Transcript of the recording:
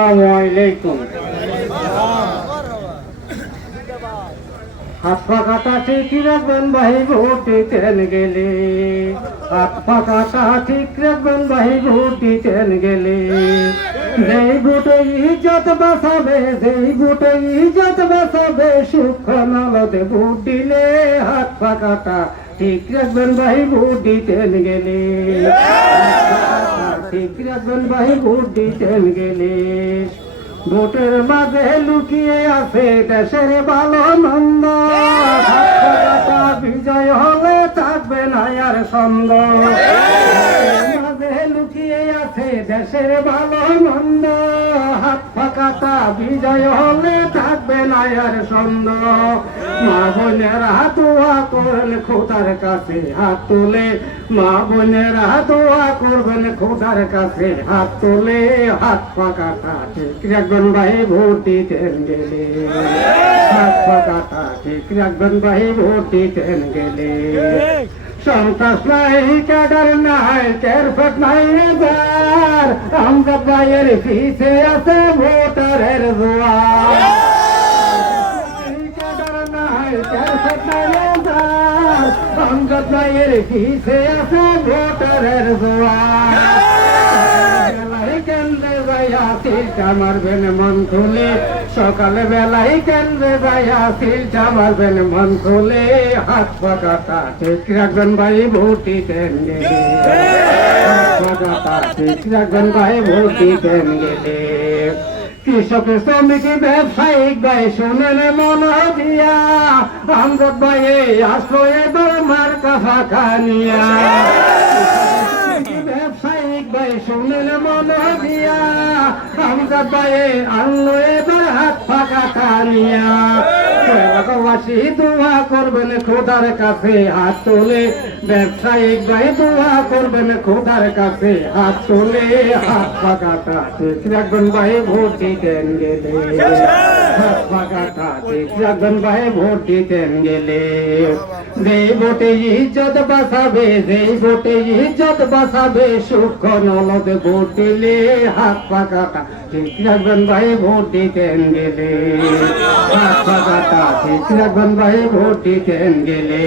আসসালামুআলাইকুম। হাত পাকাটা ঠিক রাখবেন ভাই ভোট দিতেন গেলে, হাত পাকাটা ঠিক রাখবেন ভাই ভোট দিতেন গেলে। যেই ভোটে ইজ্জত বাঁচাবে, যেই ভোটে ইজ্জত বাঁচাবে, সুখ নলদে ভোট দিলে হাত পাকাটা ঠিক রাখবেন ভাই ভোট দিতেন গেলে, ঠিক রাখবেন ভাই ভোট দিতেন গেলে। ভোটের মাঝে লুকিয়ে আছে দেশের ভালো মন্দ, বিজয় হলে থাকবে না আর সন্দ। মাঝে লুকিয়ে আছে দেশের ভালো মন্দ, হাত ফাঁকাটা বিজয় হলে থাকবে না আর সন্দ। মা বোনেরা দোয়া করেন খোদার কাছে হাত তুলে, মা বোনেরা দোয়া করবেন খোদার কাছে হাত তুলে। হাত পাকাটা ঠিক রাখবেন ভাই ভোট দিতেন গেলে, হাত পাকাটা ঠিক রাখবেন ভাই ভোট দিতেন গেলে। সন্ত্রাস নাই, ক্যাডার নাই, কেরফট নাই যার, আমজাদ ভাইয়ের পিছে আছে ভোটারের জোয়ার। আমজাদ ভাইয়ের পিছে আছে ভোটারের জোয়ার। কেন্দ্রে যাইয়া সিলটা মারবেন মন খুলে, সকালে বেলায় কেন্দ্রে যাইয়া সিলটা মারবেন মন খুলে। হাত পাকাটা ঠিক রাখবেন ভাই ভোট দিতেন গেলে, হাত পাকাটা ঠিক রাখবেন ভাই ভোট দিতেন গেলে। কৃষক শ্রমিক ব্যবসায়িক ভাই শুনেন মন দিয়া, আমজাদ ভাই আসলো এবার মার্কা ফাঁকা নিয়া। ব্যবসায়িক ভাই শুনেন মন দিয়া, আমজাদ ভাই আনলো এবার হাত ফাঁকা নিয়া। এলাকাবাসী দোয়া করবেন খোদার কাছে হাত তোলে, ব্যবসায়িক ভাই দোয়া করবেন খোদার কাছে হাত তোলে। হাত পাকাটা ঠিক রাখবেন ভাই ভোট দিতেন গেলে, হাত পাকাটা ঠিক রাখবেন ভাই ভোট দিতেন গেলে। যেই ভোটে ইজ্জত বাঁচাবে, যেই ভোটে ইজ্জত বাঁচাবে, সুখ নলদে ভোট দিলে। হাত পাকাটা ঠিক রাখবেন ভাই ভোট দিতেন গেলে, হাত পাকাটা ঠিক রাখবেন ভাই ভোট দিতেন গেলে।